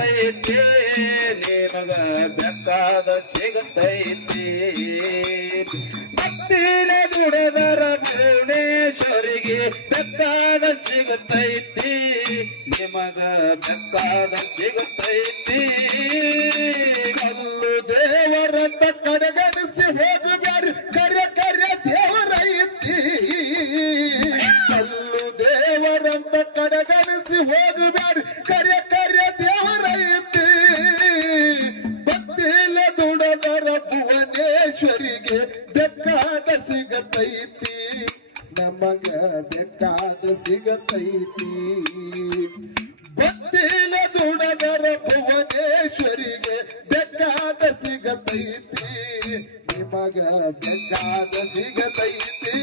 ಸಿಗತೈತಿ ನಿಮಗ ಬೇಕಾದ ಸಿಗತೈತಿ ಭಕ್ತಿನ ದುಡದರ ಭುವನೇಶ್ವರಿಗೆ ಬೇಕಾದ ಸಿಗತೈತಿ ನಿಮಗ ಬೇಕಾದ ಸಿಗತೈತಿ ಕಲ್ಲು ದೇವರಂತ ಕಡೆಗಣಿಸಿ ಹೋಗಬ್ಯಾರಿ ಕರೆ ಕರೆ ದೇವರೈತಿ ಕಲ್ಲು ದೇವರಂತ ಕಡೆಗಣಿಸಿ ಹೋಗಬ್ಯಾರಿ ಸಿಗತೈತಿ ಭಕ್ತಿಲ ದುಡದರ ಭುವನೇಶ್ವರಿಗೆ ಬೆಕ್ಕಾದ ಸಿಗತೈತಿ ನಿಮಗ ಬೆಕ್ಕಾದ ಸಿಗತೈತಿ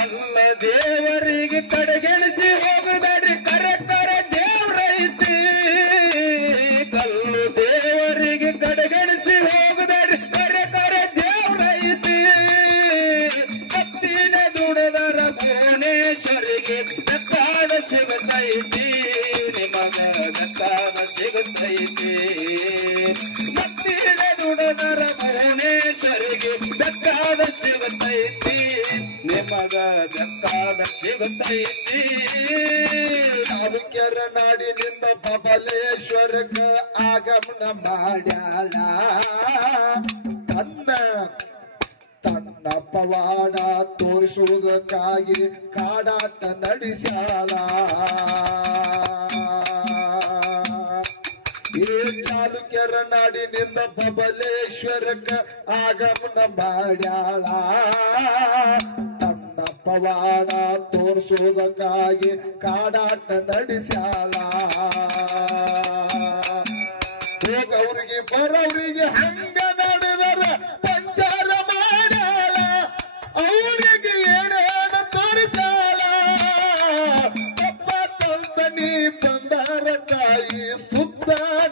ಅಲ್ಲ ದೇವರಿಗೆ ಕಡೆಗೆಣಿಸಿ ಕರೆ ಕರೆ ಬೇಕಾದ ಸಿಗತೈತಿ ನಿಮಗ ಬೇಕಾದ ಸಿಗತೈತಿ ಭಕ್ತಿನ ನುಡದರ ಭುವನೇಶ್ವರಿಗೆ ಕಾಣ ಸಿಗತೈತಿ ನಿಮಗ ಬೇಕಾದ ಸಿಗತೈತಿ ತಾಲೂಕ್ಯರ ನಾಡಿನಿಂದ ಬಬಲೇಶ್ವರಕ ಆಗಮನ ಮಾಡ್ಯಾಳ. ತನ್ನ ತನ್ನ ಪವಾಡ ತೋರಿಸುವುದಕ್ಕಾಗಿ ಕಾಡಾಟ ನಡೆಸಲ ಈ ಚಾಲುಕ್ಯರ ನಾಡಿನಿಂದ ಬಬಲೇಶ್ವರಕ ಆಗಮನ ಮಾಡ್ಯಾಳ. ತನ್ನ ಪವಾಡ ತೋರಿಸುವುದಕ್ಕಾಗಿ ಕಾಡಾಟ ನಡೆಸಲ ಹೋಗವ್ರಿಗೆ ಬರವರಿಗೆ ಹಂಗ ನಡೆದರ ಅವರಿಗೆ ಏನೇನು ತೋರಿಸಾಳ ತಪ್ಪ ತಂದ ನೀ ಬಂದಾರ ತಾಯಿ ಸುತ್ತ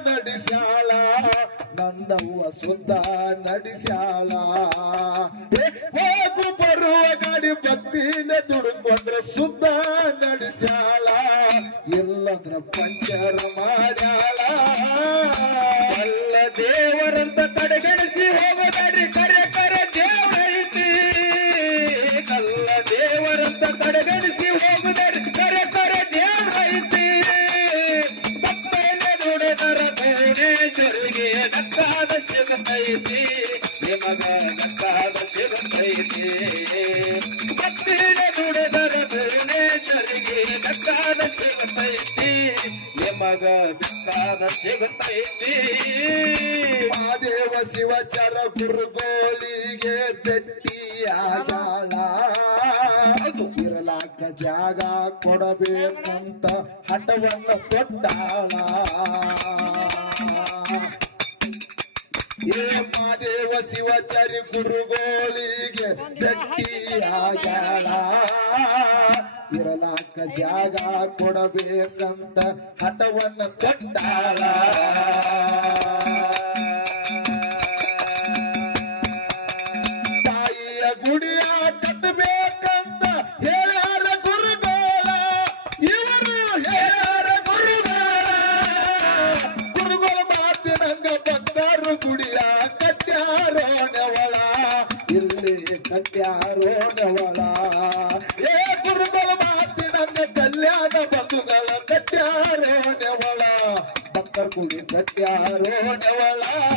ನಡೆಸಾಳ ನನ್ನವ್ವ ಸುತ್ತ ನಡೆಸಾಳ ಹೋಗು ಬರುವ ಗಾಡಿ ಬತ್ತಿನ ದುಡುಕೊಂಡ್ರೆ ಸುತ್ತ ನಡೆಸಾಳ ಇಲ್ಲದ್ರ ಪಂಚರ ಮಾಡ್ಯಾಳ. ಎಲ್ಲ ದೇವರಂತ ಕಡೆಗಣಿಸಿ ಕಡೆಗಣಿಸಿ ಹೋಗಬೇಡಿ ಕರೆ ಕರೆ ದೇವರೈತಿ ತಪ್ಪೇಲೆ ನುಡಿದರ ಭುವನೇಶ್ವರಿಗೆ ನಕ್ಕಾದ ಸಿಗತೈತಿ ನಿಮಗ ನಕ್ಕಾದ ಸಿಗತೈತಿ ಭಕ್ತಿಲೆ ನುಡಿದರ ಭುವನೇಶ್ವರಿಗೆ ನಕ್ಕಾದ ನಿಮಗ ಸಿಗುತ್ತೈತಿ. ಮಹಾದೇವ ಮಾದೇವ ಶಿವಚರ ಗುರುಗೋಲಿಗೆ ಇರಲಾಕ ಜಾಗ ಕೊಡಬೇಕಂತ ಹಠವನ್ನು ಕೊಟ್ಟಾಳ. ಏ ಮಾದೇವ ಶಿವಚರಿ ಗುರುಗೋಲಿಗೆ ಭೇಟಿಯಾಗಾಳ ಇರಲಾಕ ಜಾಗ ಕೊಡಬೇಕಂತ ಹಠವನ್ನು ಕೊಟ್ಟಾಳ. ಭಕ್ತರ ಗುಡಿ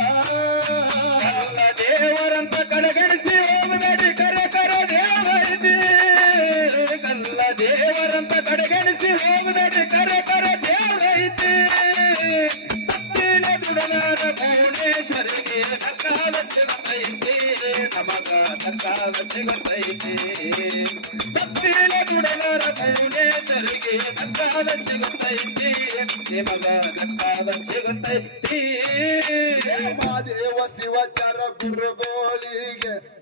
ಭಕ್ತಿನ ಬಿಡಲಾದ ಭುವನೇಶ್ವರಿಗೆ ಸಕಾಲ ಸಿಗತೈತಿ ನಿಮಗ ಸಕಾಲ ಸಿಗತೈತಿ ಮಾದೇವ ಶಿವಚರ ಬೆಟ್ಟಿ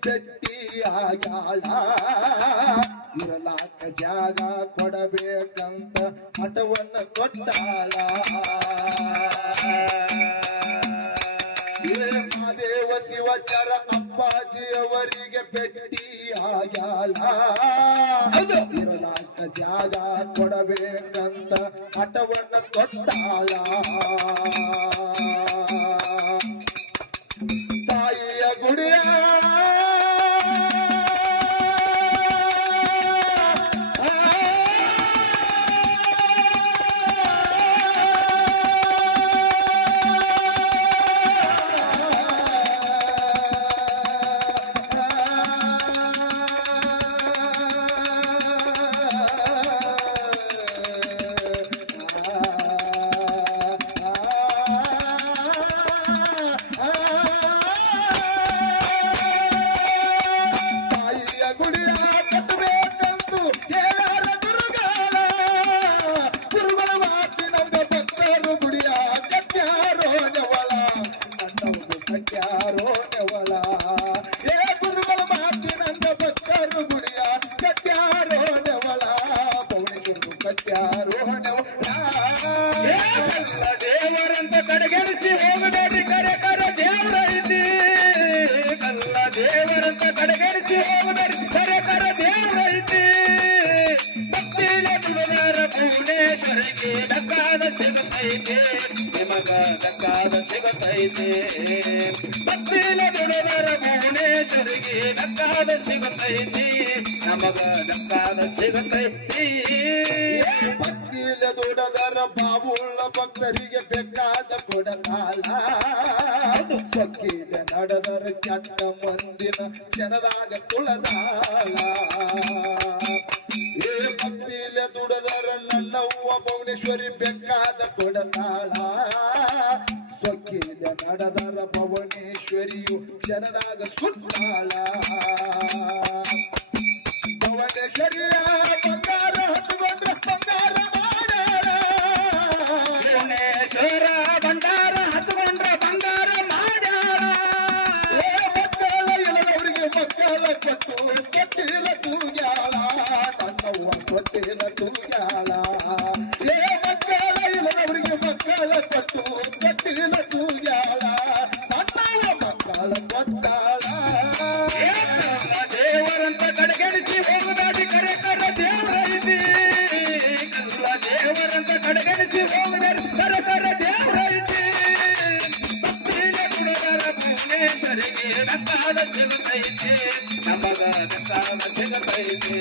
ಭೇಟಿಯಾಗಾಳ ಇರಲಾಕ ಜಾಗ ಕೊಡಬೇಕಂತ ಮಠವನ್ನು ಕೊಟ್ಟಾಳ. ಶಿವಚರ ಅಪ್ಪಾಜಿಯವರಿಗೆ ಹೌದು. ಇರಲಾಕ ಜಾಗ ಕೊಡಬೇಕಂತ ಹಠವನ್ನ ತೊಟ್ಟಾಳ ಭುವನೇಶ್ವರಿಗೆ ಡಕ್ಕಾದ ಸಿಗುತ್ತೈತೆ ನಿಮಗ ಡಕ್ಕಾದ ಸಿಗುತ್ತೈತೆ ಭಕ್ತಿಲ ತುಳದಾರ ಭುವನೇಶ್ವರಿಗೆ ಡಕ್ಕಾದ ಸಿಗುತ್ತೈತಿ ನಮಗ ಡಕ್ಕಾದ ಸಿಗುತ್ತೈತಿ ಭಕ್ತಿಲ ದೊಡದರ ಬಾವುಳ್ಳ ಭಕ್ತರಿಗೆ ಬೇಕಾದ ಕೊಡತಾಳ ಸ್ವಕ್ಕಿದ ನಡೆದರ ಚಟ್ಟ ಮಂದಿನ ಜನದಾಗ ತುಳದಾಳ ಏ ಭಕ್ತಿಲ ದುಡದರ ನನ್ನವ್ವ ಭುವನೇಶ್ವರಿ ಬೇಕಾದ ಕೊಡತಾಳ ಸ್ವಕ್ಕಿದ ನಡೆದರ ಭುವನೇಶ್ವರಿಯು ಜನದಾಗ ಸುತ್ತಾಳ ಭುವನೇಶ್ವರಿಯ ನಕ್ಕಾದ ಸಿಗುತ್ತೈತೆ ನಮಗ ನಕ್ಕಾದ ಸಿಗುತ್ತೈತೆ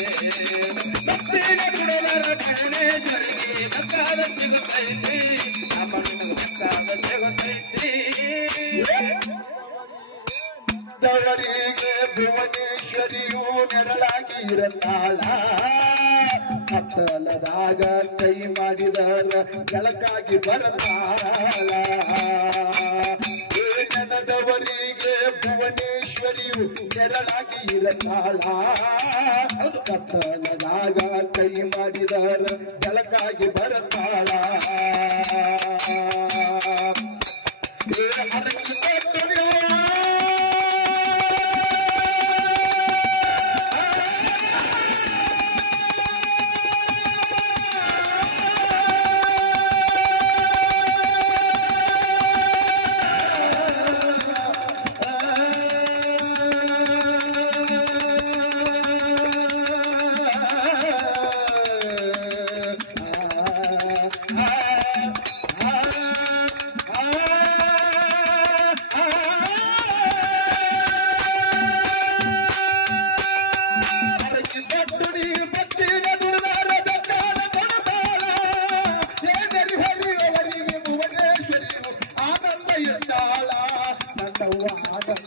ಭಕ್ತಿನ ಗುಣಗಳ ಭುವನೇಶ್ವರಿಗೆ ನಕ್ಕಾದ ಸಿಗುತ್ತೈತೆ ನಮಗ ನಕ್ಕಾದ ಸಿಗುತ್ತೈತಿ ಕತ್ತಲದಾಗ ಕೈ ಮಾಡಿದರ ಕೆಳಕಾಗಿ ಬರತಾಳ ಏ ನೆನದವರಿಗೆ ಭುವನೇಶ್ವರಿಯು ಕೆರಳಾಗಿ ಇರತಾಳ ಕತ್ತಲದಾಗ ಕೈ ಮಾಡಿದರ ಬೆಳಕಾಗಿ ಬರತಾಳ ಏ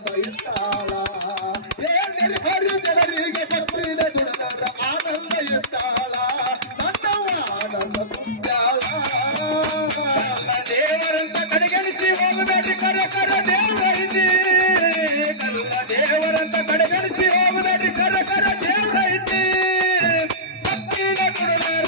回家了。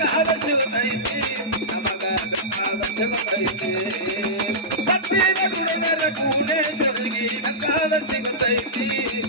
Thank you.